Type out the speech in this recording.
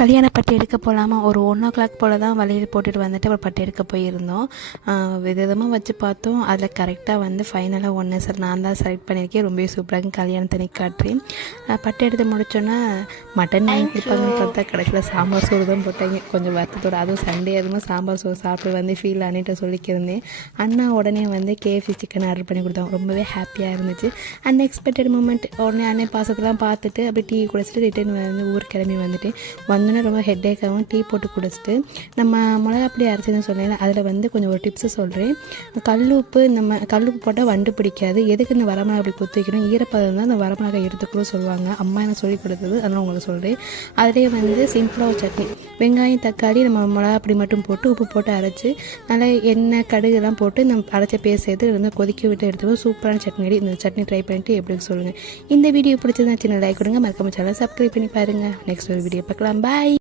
கல்யாண பட்டு எடுக்க போகலாமா ஒரு 1 o'clock போல் தான் வளையல் போட்டுட்டு வந்துட்டு ஒரு பட்டு எடுக்க போயிருந்தோம். விதமாக வச்சு பார்த்தோம். அதில் கரெக்டாக வந்து ஃபைனலாக ஒன்று சார் நான் தான் செலக்ட் பண்ணியிருக்கேன். ரொம்பவே சூப்பராக கல்யாணத்தனி காட்டுறேன். பட்டு எடுத்து முடிச்சோன்னா மட்டன் கொடுப்பாங்கன்னு பார்த்தா கடைசியில் சாம்பார் சோறு தான் போட்டாங்க. கொஞ்சம் வருத்தத்தோடு அதுவும் சண்டே அதுவும் சாம்பார் சோறு சாப்பிட்டு வந்து ஃபீல் ஆனிட்டு சொல்லிக்கிருந்தேன். அண்ணா உடனே வந்து KFC சிக்கன் ஆர்டர் பண்ணி கொடுத்தாங்க. ரொம்பவே ஹாப்பியாக இருந்துச்சு. Unexpected moment. உடனே அண்ணன் பாசத்தெல்லாம் பார்த்துட்டு அப்படியே டீ குடிச்சிட்டு ரிட்டர்ன் வந்து ஊர் கிளம்பி வந்துட்டேன். வந்தோன்னே ரொம்ப ஹெட்டேக்காகவும் டீ போட்டு குடிச்சிட்டு நம்ம மிளகா அப்படி அரைச்சதுன்னு சொன்னேன். அதில் வந்து கொஞ்சம் ஒரு டிப்ஸு சொல்கிறேன். கல்லுப்பு போட்டால் வண்டு பிடிக்காது. எதுக்கு இந்த வரமிளகா அப்படி குத்தி வைக்கணும், ஈரப்பதம் தான் அந்த வரமிளகா எடுத்துக்கணும் சொல்லுவாங்க. அம்மா எனக்கு சொல்லி கொடுத்தது, அதனால் உங்களுக்கு சொல்கிறேன். அதிலே வந்து சிம்பிளாக ஒரு சட்னி, வெங்காயம் தக்காளி நம்ம மிளகா அப்படி மட்டும் போட்டு உப்பு போட்டு அரைச்சி நல்லா எண்ணெய் கடுகுலாம் போட்டு நம்ம அரைச்ச பேஸ்ட் சேர்த்து வந்து கொதிக்க விட்டு எடுத்துக்கோ. சூப்பரான சட்னி. இந்த சட்னி ட்ரை பண்ணிட்டு எப்படி சொல்லுங்கள். இந்த வீடியோ பிடிச்சதுன்னா சின்ன லைக் கொடுங்க. மறக்காம சேனல் சப்ஸ்கிரைப் பண்ணி பாருங்கள். நெக்ஸ்ட் ஒரு வீடியோ பார்க்கலாம். பாய்.